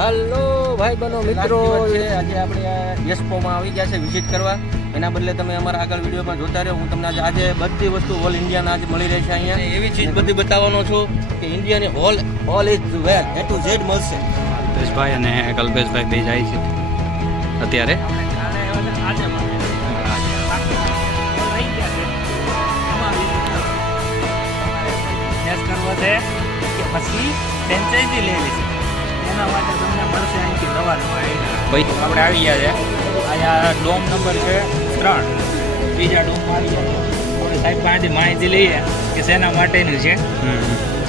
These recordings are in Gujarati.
હાલો ભાઈ બનો મિત્રો, આજે આપણે યશપોમાં આવી ગયા છે વિઝિટ કરવા. એના બદલે તમે અમારા આગળ વિડીયોમાં જોતા રહો. હું તમને આજે બધી વસ્તુ ઓલ ઇન્ડિયાના આજે મળી રહી છે અહીંયા. એવી ચીજ બધી બતાવવાનો છું કે ઇન્ડિયાની all is well A to Z મળશે. કલ્પેશભાઈ અને કલ્પેશભાઈ બે જાય છે અત્યારે. પછી ફ્રેન્ચાઇઝી લેવી છે એના માટે તમને મળશે અહીંથી નવા આપણે આવી ગયા છે. અહીંયા ડોમ નંબર છે 3, બીજા ડોમમાં આવી ગયા છે. આપણે સાહેબ પાસેથી માહિતી લઈએ કે શેના માટેનું છે.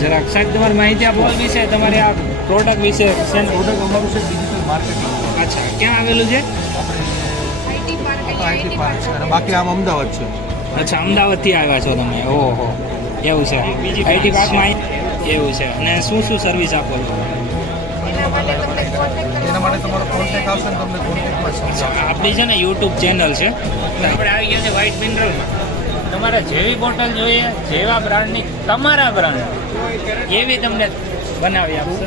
જરાક સાહેબ તમારી માહિતી આપો વિશે, તમારે આ પ્રોડક્ટ વિશે. શેનું પ્રોડક્ટ અમારું છે ડિજિટલ માર્કેટિંગ. અચ્છા, ક્યાં આવેલું છે? આઈટી પાર્ક છે, બાકી આમ અમદાવાદ છે. અચ્છા, અમદાવાદથી આવ્યા છો તમે? ઓહો, એવું છે. આઈટી પાર્કમાં એવું છે. અને શું શું સર્વિસ આપો છો? એના માટે તમારો કોન્ટેક્ટ આવશે ને તમને કોન્ટેક્ટમાં સમજાવશે. આપણી છે ને યુટ્યુબ ચેનલ છે. આપણે આવી ગયા છે વ્હાઇટ મિનરલમાં. તમારે જેવી બોટલ જોઈએ, જેવા બ્રાન્ડની, તમારા બ્રાન્ડ એવી તમને બનાવી આપશે.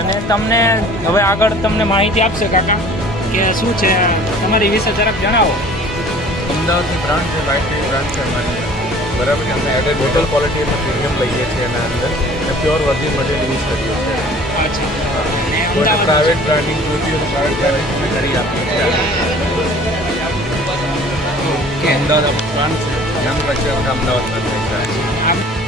અને તમને હવે આગળ તમને માહિતી આપશે કાકા કે શું છે તમારી વિશે જરાક જણાવો. અમદાવાદની બ્રાન્ડ છે, વાઇટની બ્રાન્ડ છે અમારી. બરાબર છે. અમે એડેડ બોટલ ક્વોલિટી અને પ્રીમિયમ લઈએ છીએ એના અંદર, અને પ્યોર વર્જિન મટીરિયલ યુઝ કરીએ છીએ. અચ્છા. કોઈને પ્રાઇવેટ બ્રાન્ડિંગ જોઈતી હોય તો પ્રાઇવેટ બ્રાન્ડિંગ અમે કરી આપીએ છીએ. અમદાવાદ બ્રાન્ડ છે, એમ પછી અમદાવાદમાં છે.